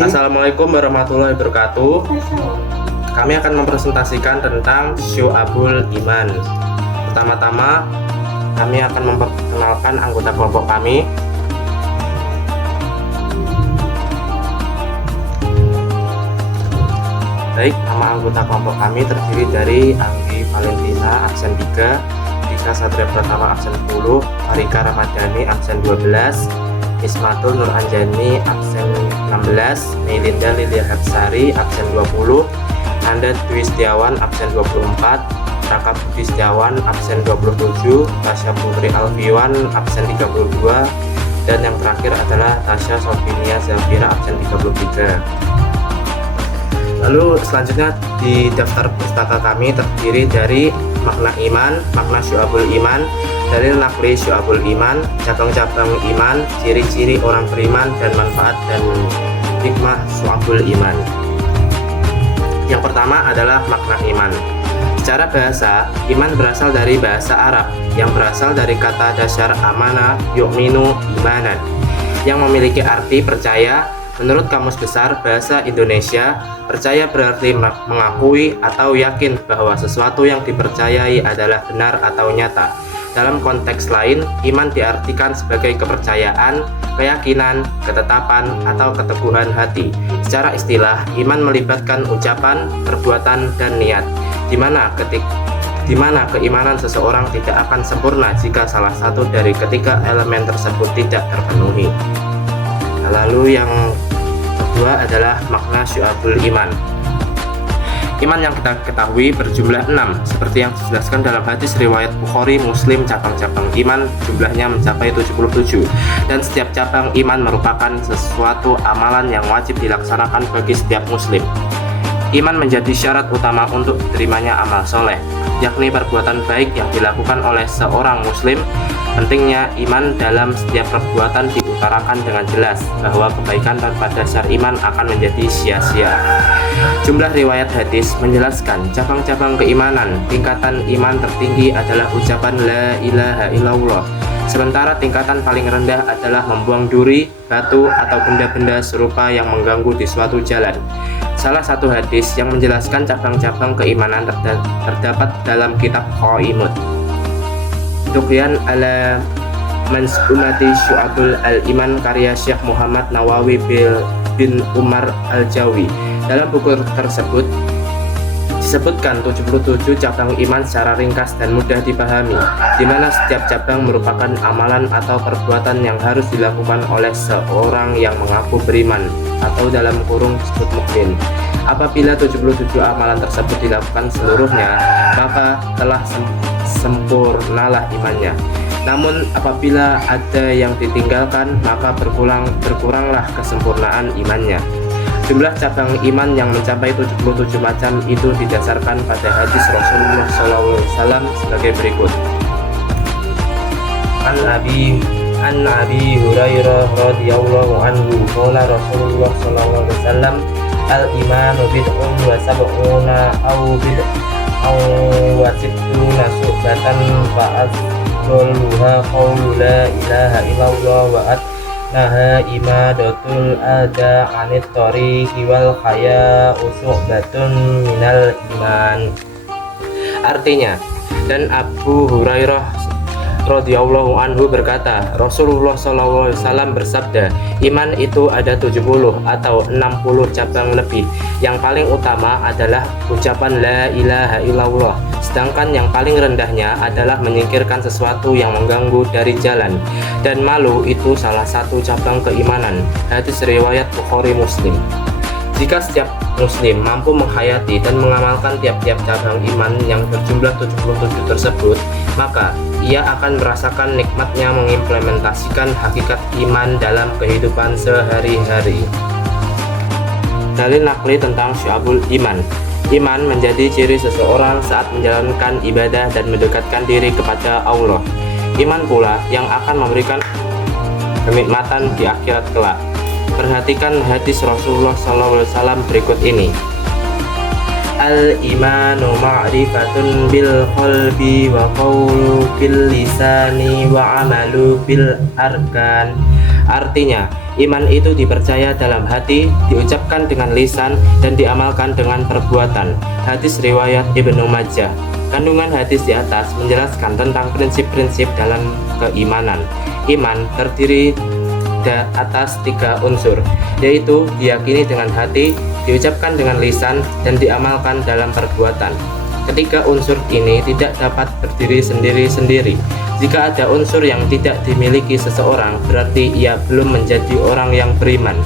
Assalamualaikum warahmatullahi wabarakatuh. Kami akan mempresentasikan tentang Syu'abul Iman. Pertama-tama kami akan memperkenalkan anggota kelompok kami. Baik, nama anggota kelompok kami terdiri dari Anggi Valentina absen 3, Dika Satria Pratama absen 10, Marika Ramadhani absen 12, Ismatul Nur Anjani absen 16, Melinda Lilia Hapsari absen 20, Anda Dwi Setiawan absen 24, Raka Budi Setiawan absen 27, Tasya Putri Alfiwan absen 32, dan yang terakhir adalah Tasya Sofinia Zafira absen 33. Lalu selanjutnya di daftar pustaka kami terdiri dari makna iman, makna Syu'abul Iman, dalil nakli Syu'abul Iman, cabang-cabang iman, ciri-ciri orang beriman, dan manfaat dan hikmah Syu'abul Iman. Yang pertama adalah makna iman. Secara bahasa, iman berasal dari bahasa Arab yang berasal dari kata dasar amana yu'minu imanan yang memiliki arti percaya. Menurut Kamus Besar Bahasa Indonesia, percaya berarti mengakui atau yakin bahwa sesuatu yang dipercayai adalah benar atau nyata. Dalam konteks lain, iman diartikan sebagai kepercayaan, keyakinan, ketetapan, atau keteguhan hati. Secara istilah, iman melibatkan ucapan, perbuatan, dan niat, di mana keimanan seseorang tidak akan sempurna jika salah satu dari ketiga elemen tersebut tidak terpenuhi. Lalu yang kedua adalah makna Syu'abul Iman. Iman yang kita ketahui berjumlah 6, seperti yang dijelaskan dalam hadis riwayat Bukhari, Muslim. Cabang-cabang iman jumlahnya mencapai 77, dan setiap cabang iman merupakan sesuatu amalan yang wajib dilaksanakan bagi setiap muslim. Iman menjadi syarat utama untuk diterimanya amal soleh, yakni perbuatan baik yang dilakukan oleh seorang muslim. Pentingnya iman dalam setiap perbuatan diutarakan dengan jelas bahwa kebaikan tanpa dasar iman akan menjadi sia-sia. Jumlah riwayat hadis menjelaskan cabang-cabang keimanan. Tingkatan iman tertinggi adalah ucapan la ilaha illallah, sementara tingkatan paling rendah adalah membuang duri, batu, atau benda-benda serupa yang mengganggu di suatu jalan. Salah satu hadis yang menjelaskan cabang-cabang keimanan terdapat dalam kitab Qaimut Tughyan ala Manzumati Syu'abul Al-Iman karya Syekh Muhammad Nawawi bin Umar Al-Jawi. Dalam buku tersebut disebutkan 77 cabang iman secara ringkas dan mudah dipahami, di mana setiap cabang merupakan amalan atau perbuatan yang harus dilakukan oleh seorang yang mengaku beriman atau dalam kurung disebut mukmin. Apabila 77 amalan tersebut dilakukan seluruhnya, maka telah sempurnalah imannya. Namun apabila ada yang ditinggalkan, maka berkuranglah kesempurnaan imannya. Jumlah cabang iman yang mencapai 77 macam itu didasarkan pada hadis Rasulullah SAW sebagai berikut. An Abi Hurairah radhiyallahu anhu qala Rasulullah sallallahu alaihi wasallam al-imanu bid'un wa sab'una aw sittuna syu'batan fa'adluha qawlu la ilaha illallah wa naha imadatul ada anit tariqi wal khaya syu'batun minal iman. Artinya, dan Abu Hurairah radhiyallahu anhu berkata, Rasulullah SAW bersabda, iman itu ada 70 atau 60 cabang lebih. Yang paling utama adalah ucapan la ilaha illallah, sedangkan yang paling rendahnya adalah menyingkirkan sesuatu yang mengganggu dari jalan, dan malu itu salah satu cabang keimanan. Hadis riwayat Bukhari Muslim. Jika setiap muslim mampu menghayati dan mengamalkan tiap-tiap cabang iman yang berjumlah 77 tersebut, maka ia akan merasakan nikmatnya mengimplementasikan hakikat iman dalam kehidupan sehari-hari. Dalil nakli tentang Syu'abul Iman. Iman menjadi ciri seseorang saat menjalankan ibadah dan mendekatkan diri kepada Allah. Iman pula yang akan memberikan kenikmatan di akhirat kelak. Perhatikan hadis Rasulullah SAW berikut ini. Al-imanu ma'rifatun bil qalbi wa qawlu bil lisani wa amalu bil arkan. Artinya, iman itu dipercaya dalam hati, diucapkan dengan lisan, dan diamalkan dengan perbuatan. Hadis riwayat Ibnu Majah. Kandungan hadis di atas menjelaskan tentang prinsip-prinsip dalam keimanan. Iman terdiri atas 3 unsur, yaitu diyakini dengan hati, diucapkan dengan lisan, dan diamalkan dalam perbuatan. Ketiga unsur ini tidak dapat berdiri sendiri-sendiri. Jika ada unsur yang tidak dimiliki seseorang, berarti ia belum menjadi orang yang beriman.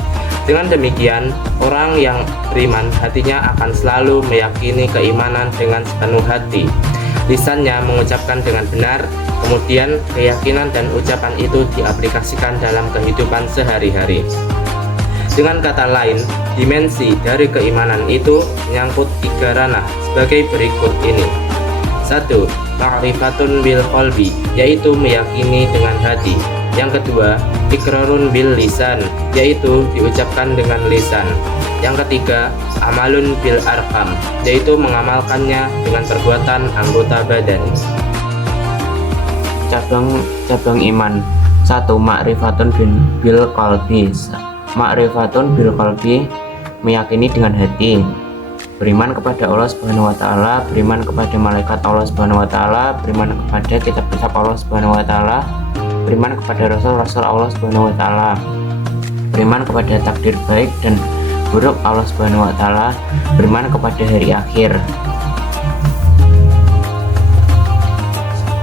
Dengan demikian, orang yang beriman hatinya akan selalu meyakini keimanan dengan sepenuh hati. Lisannya mengucapkan dengan benar, kemudian keyakinan dan ucapan itu diaplikasikan dalam kehidupan sehari-hari. Dengan kata lain, dimensi dari keimanan itu menyangkut 3 ranah sebagai berikut ini. 1. Ma'rifatun bil qalbi, yaitu meyakini dengan hati. Yang kedua, iqrarun bil lisan, yaitu diucapkan dengan lisan. Yang ketiga, amalun bil arkam, yaitu mengamalkannya dengan perbuatan anggota badan. Cabang iman. 1. Ma'rifatun bil qalbi. Ma'rifatun bil qalbi, meyakini dengan hati. Beriman kepada Allah Subhanahu wa taala, beriman kepada malaikat Allah Subhanahu wa taala, beriman kepada kitab-kitab Allah Subhanahu wa taala, beriman kepada rasul-rasul Allah Subhanahu wa taala, beriman kepada takdir baik dan buruk Allah Subhanahu wa taala, beriman kepada hari akhir.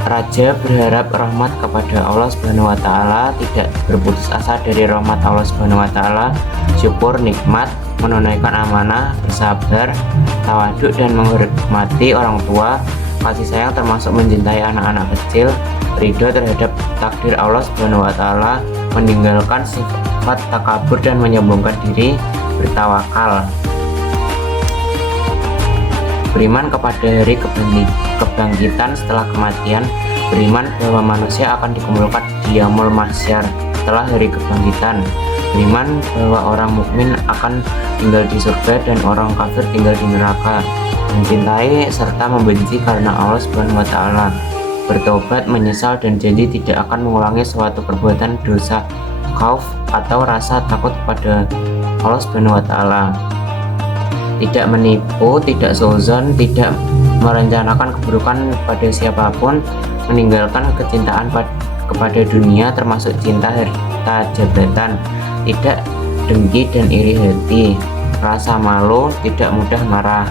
Raja berharap rahmat kepada Allah Subhanahu wa taala, tidak berputus asa dari rahmat Allah Subhanahu wa taala, syukur nikmat, menunaikan amanah, bersabar, tawaduk dan menghormati orang tua, kasih sayang termasuk mencintai anak-anak kecil, ridho terhadap takdir Allah Subhanahu wa taala, meninggalkan sifat takabur dan menyombongkan diri, bertawakal. Beriman kepada hari kebangkitan setelah kematian, beriman bahwa manusia akan dikumpulkan di yaumul mahsyar setelah hari kebangkitan, beriman bahwa orang mukmin akan tinggal di surga dan orang kafir tinggal di neraka, mencintai serta membenci karena Allah Subhanahu wa taala, bertobat, menyesal dan janji tidak akan mengulangi suatu perbuatan dosa, khauf atau rasa takut kepada Allah Subhanahu wa taala, tidak menipu, tidak suzon, tidak merencanakan keburukan pada siapapun, meninggalkan kecintaan kepada dunia termasuk cinta harta jabatan, tidak dengki dan iri hati, rasa malu, tidak mudah marah.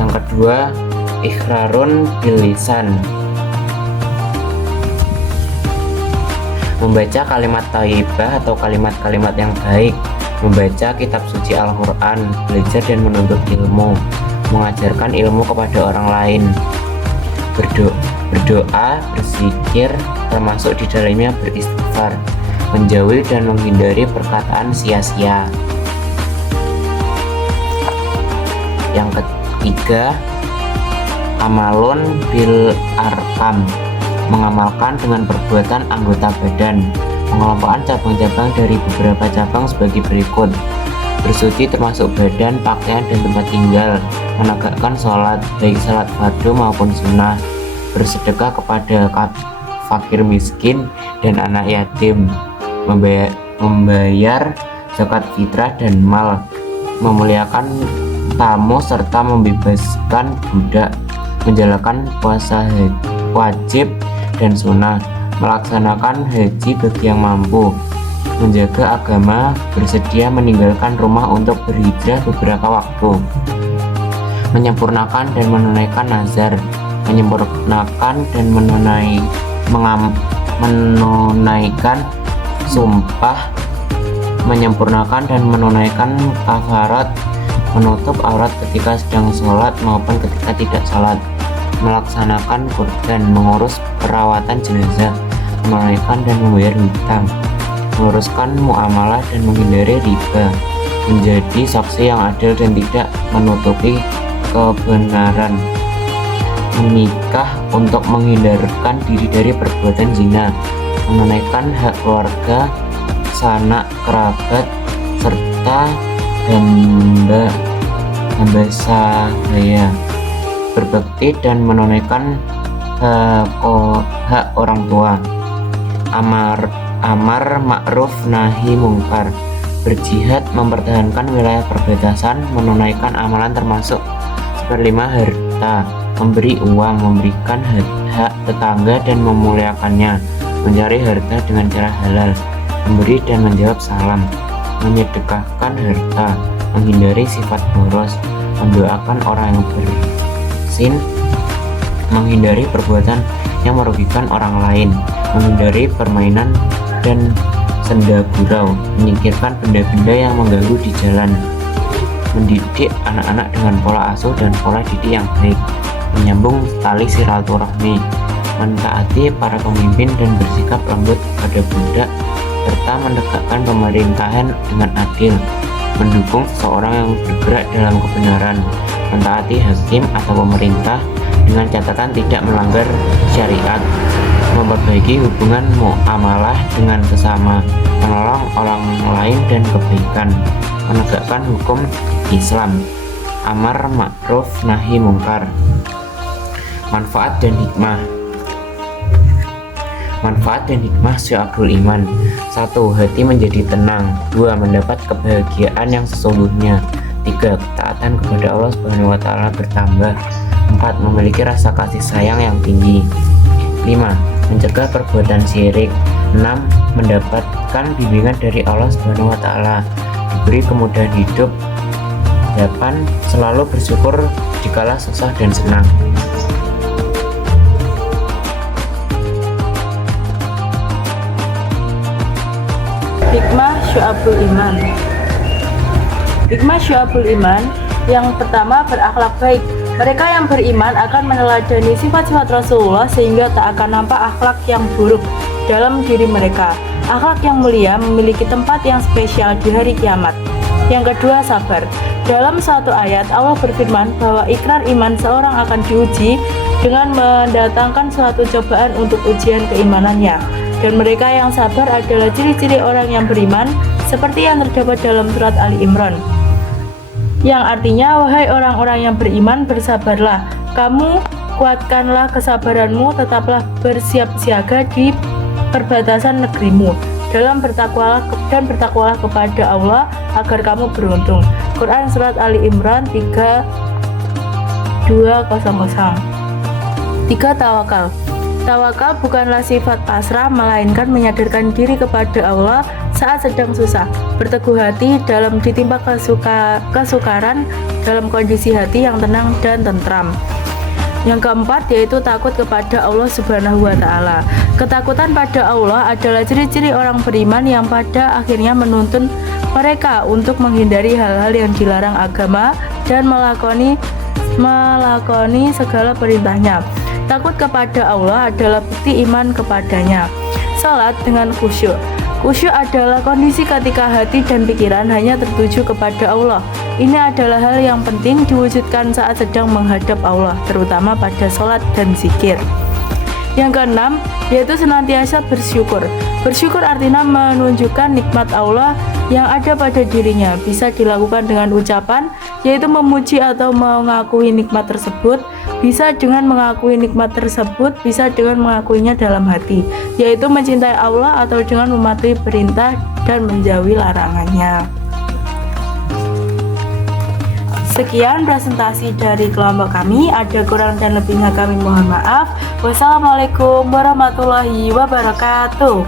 Yang kedua, ikhrarun bil lisan, membaca kalimat thayyibah atau kalimat-kalimat yang baik, membaca kitab suci Al-Quran, belajar dan menuntut ilmu, mengajarkan ilmu kepada orang lain, berdoa, berzikir, termasuk di dalamnya beristighfar, menjauhi dan menghindari perkataan sia-sia. Yang ketiga, amalun bil arkam, mengamalkan dengan perbuatan anggota badan. Pengelompokan cabang-cabang dari beberapa cabang sebagai berikut: bersuci termasuk badan, pakaian dan tempat tinggal, menegakkan sholat baik sholat fardu maupun sunnah, bersedekah kepada fakir miskin dan anak yatim, membayar zakat fitrah dan mal, memuliakan tamu serta membebaskan budak, menjalankan puasa wajib dan sunnah, melaksanakan haji bagi yang mampu, menjaga agama, bersedia meninggalkan rumah untuk berhijrah beberapa waktu, menyempurnakan dan menunaikan nazar, menyempurnakan dan menunaikan sumpah, menyempurnakan dan menunaikan kafarat, menutup aurat ketika sedang sholat maupun ketika tidak sholat, melaksanakan kurban, mengurus perawatan jenazah, menunaikan dan membayar hutang, meluruskan muamalah dan menghindari riba, menjadi saksi yang adil dan tidak menutupi kebenaran, menikah untuk menghindarkan diri dari perbuatan zina, menunaikan hak keluarga, sanak kerabat, serta hamba sahaya, berbakti dan menunaikan hak orang tua, amar ma'ruf nahi mungkar, berjihad mempertahankan wilayah perbatasan, menunaikan amalan termasuk 1/5 harta, memberi uang, memberikan hak tetangga dan memuliakannya, mencari harta dengan cara halal, memberi dan menjawab salam, menyedekahkan harta, menghindari sifat boros, mendoakan orang yang bersin, menghindari perbuatan yang merugikan orang lain, menghindari permainan dan senda gurau, menyingkirkan benda-benda yang mengganggu di jalan, mendidik anak-anak dengan pola asuh dan pola didik yang baik, menyambung tali silaturahmi, mentaati para pemimpin dan bersikap lembut pada budak, serta menegakkan pemerintahan dengan adil, mendukung seseorang yang bergerak dalam kebenaran, mentaati hakim atau pemerintah dengan catatan tidak melanggar syariat, memperbaiki hubungan muamalah dengan sesama, menolong orang lain dan kebaikan, menegakkan hukum Islam, amar ma'ruf nahi mungkar. Manfaat dan hikmah. Manfaat dan hikmah syu'abul iman. 1. Hati menjadi tenang. 2. Mendapat kebahagiaan yang sesungguhnya. 3. Ketaatan kepada Allah Subhanahu wa taala bertambah. 4. Memiliki rasa kasih sayang yang tinggi. 5. Mencegah perbuatan syirik. 6. Mendapatkan bimbingan dari Allah Subhanahu wa taala, diberi kemudahan hidup. 8. Selalu bersyukur dikala susah dan senang. Hikmah syu'abul iman. Hikmah syu'abul iman yang pertama, berakhlak baik. Mereka yang beriman akan meneladani sifat-sifat Rasulullah sehingga tak akan nampak akhlak yang buruk dalam diri mereka. Akhlak yang mulia memiliki tempat yang spesial di hari kiamat. Yang kedua, sabar. Dalam satu ayat Allah berfirman bahwa ikrar iman seorang akan diuji dengan mendatangkan suatu cobaan untuk ujian keimanannya. Dan mereka yang sabar adalah ciri-ciri orang yang beriman, seperti yang terdapat dalam surat Ali Imran, yang artinya, wahai orang-orang yang beriman, bersabarlah, kamu kuatkanlah kesabaranmu, tetaplah bersiap siaga di perbatasan negerimu, bertakwalah kepada Allah agar kamu beruntung. Quran surat Ali Imran 3200. 3. Tawakal. Tawakal bukanlah sifat pasrah, melainkan menyadarkan diri kepada Allah saat sedang susah, berteguh hati dalam ditimpa kesukaran, dalam kondisi hati yang tenang dan tentram. Yang keempat yaitu takut kepada Allah Subhanahu wa taala. Ketakutan pada Allah adalah ciri-ciri orang beriman yang pada akhirnya menuntun mereka untuk menghindari hal-hal yang dilarang agama dan melakoni segala perintahnya. Takut kepada Allah adalah bukti iman kepadanya. Salat dengan khusyuk. Khusyuk adalah kondisi ketika hati dan pikiran hanya tertuju kepada Allah. Ini adalah hal yang penting diwujudkan saat sedang menghadap Allah, terutama pada salat dan zikir. Yang keenam, yaitu senantiasa bersyukur. Bersyukur artinya menunjukkan nikmat Allah yang ada pada dirinya. Bisa dilakukan dengan ucapan, yaitu memuji atau mengakui nikmat tersebut. Bisa dengan mengakui nikmat tersebut, bisa dengan mengakuinya dalam hati, yaitu mencintai Allah atau dengan mematuhi perintah dan menjauhi larangannya. Sekian presentasi dari kelompok kami. Ada kurang dan lebihnya kami mohon maaf. Wassalamualaikum warahmatullahi wabarakatuh.